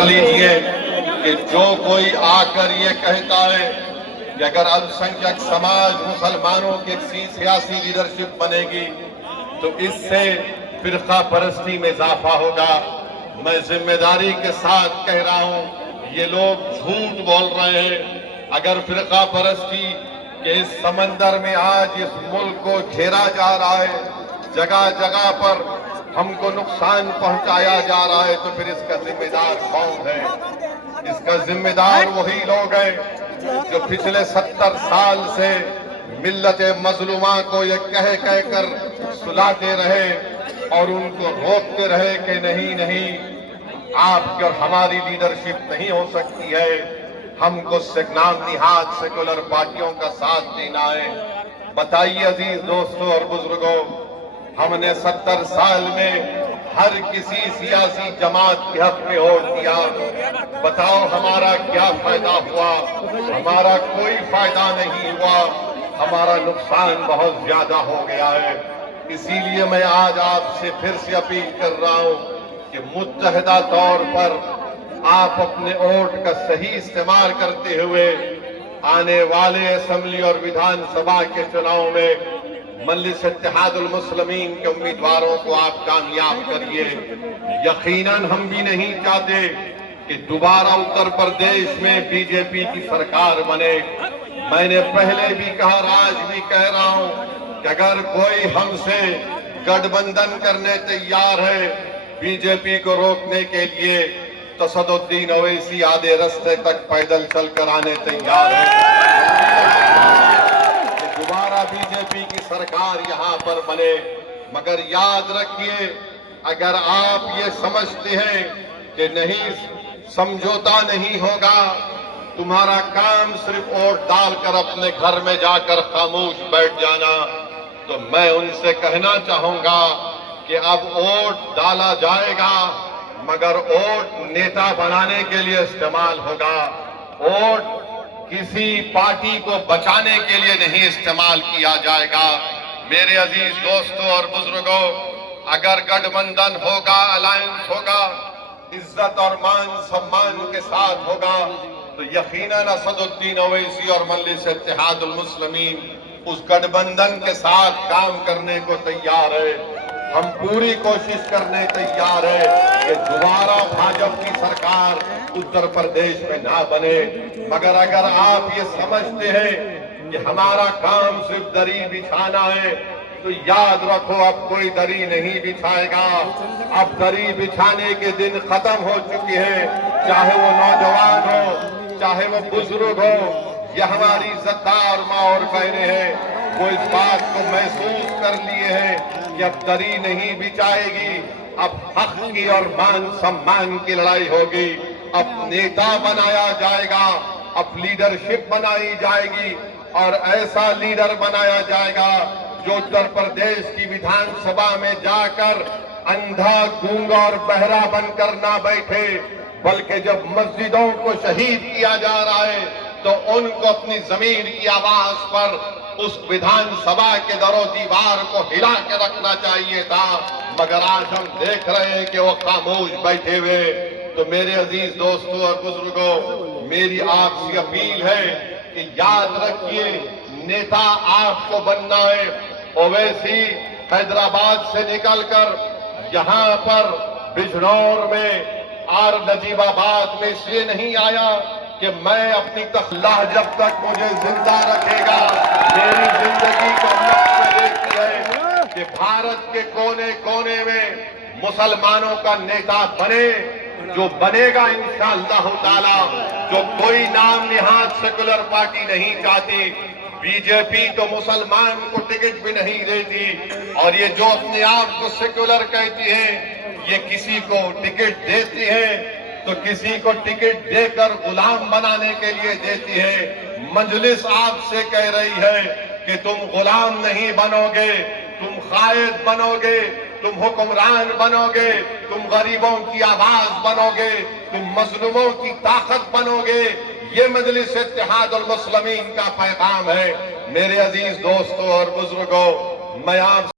کر لیجئے کہ جو کوئی آ کر یہ کہتا ہے کہ اگر السنکھیک سماج مسلمانوں کی ایک سیاسی لیڈرشپ بنے گی تو اس سے فرقہ پرستی میں اضافہ ہوگا، میں ذمہ داری کے ساتھ کہہ رہا ہوں یہ لوگ جھوٹ بول رہے ہیں۔ اگر فرقہ پرستی کے اس سمندر میں آج اس ملک کو گھیرا جا رہا ہے، جگہ جگہ پر ہم کو نقصان پہنچایا جا رہا ہے، تو پھر اس کا ذمہ دار کون ہے؟ اس کا ذمہ دار وہی لوگ ہیں جو پچھلے 70 سال سے ملت مظلومہ کو یہ کہہ کر سلاتے رہے اور ان کو روکتے رہے کہ نہیں آپ کی اور ہماری لیڈرشپ نہیں ہو سکتی ہے، ہم کو نام نہاد سیکولر پارٹیوں کا ساتھ دینا ہے۔ بتائیے عزیز دوستوں اور بزرگوں، ہم نے 70 سال میں ہر کسی سیاسی جماعت کے حق میں ووٹ دیا، بتاؤ ہمارا کیا فائدہ ہوا؟ ہمارا کوئی فائدہ نہیں ہوا، ہمارا نقصان بہت زیادہ ہو گیا ہے۔ اسی لیے میں آج آپ سے پھر سے اپیل کر رہا ہوں کہ متحدہ طور پر آپ اپنے ووٹ کا صحیح استعمال کرتے ہوئے آنے والے اسمبلی اور ویدھان سبھا کے چناؤ میں مجلس اتحاد المسلمین کے امیدواروں کو آپ کامیاب کریے۔ یقیناً ہم بھی نہیں چاہتے کہ دوبارہ اتر پردیش میں بی جے پی کی سرکار بنے۔ میں نے پہلے بھی کہا اور آج بھی کہہ رہا ہوں کہ اگر کوئی ہم سے گٹھ بندھن کرنے تیار ہے بی جے پی کو روکنے کے لیے، تو اسد الدین اویسی آدھے رستے تک پیدل چل کر آنے تیار ہے۔ دوبارہ بی جے پی کی سرکار یہاں پر بنے، مگر یاد رکھیے اگر آپ یہ سمجھتے ہیں کہ نہیں سمجھوتا نہیں ہوگا، تمہارا کام صرف ووٹ ڈال کر اپنے گھر میں جا کر خاموش بیٹھ جانا، تو میں ان سے کہنا چاہوں گا کہ اب ووٹ ڈالا جائے گا مگر ووٹ نیتا بنانے کے لیے استعمال ہوگا، ووٹ کسی پارٹی کو بچانے کے لیے نہیں استعمال کیا جائے گا۔ میرے عزیز دوستوں اور بزرگوں، اگر گٹھ بندھن ہوگا، الائنس ہوگا، عزت اور مان سمان کے ساتھ ہوگا، تو یقیناً اسد الدین اویسی اور مجلس اتحاد المسلمین اس گٹھ بندھن کے ساتھ کام کرنے کو تیار ہے۔ ہم پوری کوشش کرنے تیار ہے کہ دوبارہ بھاجپا کی سرکار اتر پردیش میں نہ بنے، مگر اگر آپ یہ سمجھتے ہیں کہ ہمارا کام صرف دری بچھانا ہے، تو یاد رکھو اب کوئی دری نہیں بچھائے گا، اب دری بچھانے کے دن ختم ہو چکے ہیں، چاہے وہ نوجوان ہو، چاہے وہ بزرگ ہو، یا ہماری عزتدار ماں اور بہنیں ہیں، وہ اس بات کو محسوس کر لیے ہیں کہ اب دری نہیں بچھائے گی، اب حق کی اور مان سمان کی لڑائی ہوگی، اب نیتا بنایا جائے گا، اب لیڈرشپ بنائی جائے گی، اور ایسا لیڈر بنایا جائے گا جو اتر پردیش کی ویدھان سبھا میں جا کر اندھا، گونگا اور بہرا بن کر نہ بیٹھے، بلکہ جب مسجدوں کو شہید کیا جا رہا ہے تو ان کو اپنی ضمیر کی آواز پر اس ویدھان سبھا کے در و دیوار کو ہلا کے رکھنا چاہیے تھا، مگر آج ہم دیکھ رہے ہیں کہ وہ خاموش بیٹھے ہوئے۔ تو میرے عزیز دوستوں اور بزرگوں، میری آپ سے اپیل ہے کہ یاد رکھیے نیتا آپ کو بننا ہے۔ اویسی حیدرآباد سے نکل کر یہاں پر بجنور میں اور نجیب آباد میں اس لیے نہیں آیا کہ میں اپنی اللہ جب تک مجھے زندہ رکھے گا، میری زندگی کا مقصد ایک ہے کہ بھارت کے کونے کونے میں مسلمانوں کا نیتا بنے، جو بنے گا انشاءاللہ تعالی، جو کوئی نام نہاد سیکولر پارٹی نہیں چاہتی۔ بی جے پی تو مسلمان کو ٹکٹ بھی نہیں دیتی، اور یہ جو اپنے آپ کو سیکولر کہتی ہے، یہ کسی کو ٹکٹ دیتی ہے تو کسی کو ٹکٹ دے کر غلام بنانے کے لیے دیتی ہے۔ مجلس آپ سے کہہ رہی ہے کہ تم غلام نہیں بنو گے، تم قائد بنو گے، تم حکمران بنو گے، تم غریبوں کی آواز بنو گے، تم مظلوموں کی طاقت بنو گے۔ یہ مجلس اتحاد المسلمین کا پیغام ہے۔ میرے عزیز دوستوں اور بزرگوں، میں آپ